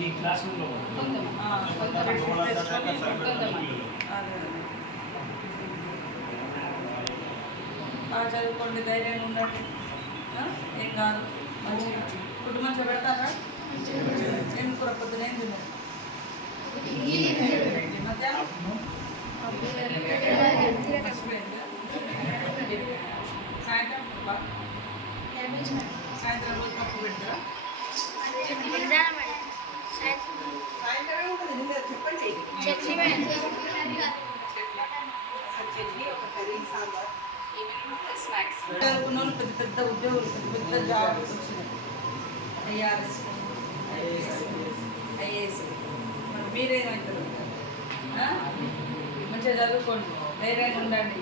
ఈ క్లాస్ రూమ్లో కొంతమంది ఆ, కొంతమంది తెచ్చుకొని కొంతమంది అదే అదే బాగా చదువుకోండి ధైర్యంగా ఉండండి ఆ? ఏం కాదు మంచిగా ఫుడ్ మంచిగా పెడతారా ఏం కూర పొద్దున ఏం తిన్నారు మధ్యాహ్నం మర్చిపోయిందా? సాయంత్రం బా- సాయంత్రం రోజు పప్పు పెడతారా చట్నీ చదువుకున్న వాళ్ళు పెద్ద పెద్ద ఉద్యోగులు పెద్ద పెద్ద జాబ్స్ వచ్చినాయి ఐఆర్ఎస్ ఐఏఎస్ మరి మీరేమవుతారు మంచిగా చదువుకోండి ధైర్యంగా ఉండండి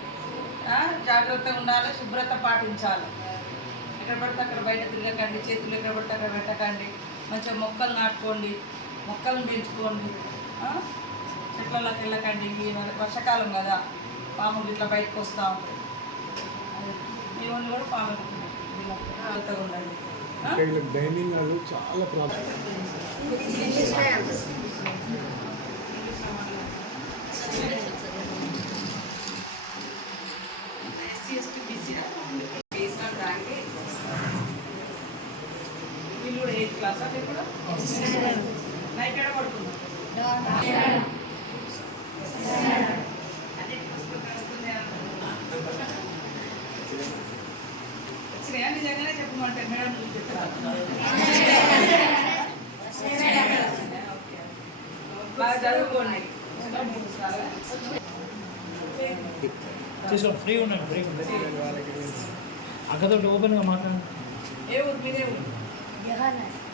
జాగ్రత్తగా ఉండాలి శుభ్రత పాటించాలి. ఎక్కడ పడితే అక్కడ బయట తిరగకండి చేతులు ఎక్కడ పడితే అక్కడ పెట్టకండి. మంచిగా మొక్కలు నాటుకోండి మొక్కలను పెంచుకోండి? చెట్లలోకి వెళ్ళకండి వర్షాకాలం కదా పాములు ఇట్లా బయటకు వస్తూ ఉంటాయి. వాళ్ళు కూడా పాములు జాగ్రత్తగా ఉండండి. డైనింగ్ హాల్ చాలా ప్రాబ్లం. కూడా ఎయిత్ క్లాస్? అది కూడా నైట్ ఎక్కడ పడుతున్నారు. వచ్చినాయా? నిజంగానే చెప్పమంటే మేడం చూసి చెప్తారా? ఓకే. బాగా చదువుకోండి. తీసుకోండి ఫ్రీ ఉన్నాను ఫ్రీ ఉండండి. అక్కతో ఓపెన్గా మాట్లాడండి ఏ ఊరు? మీదే ఊరు? Gracias.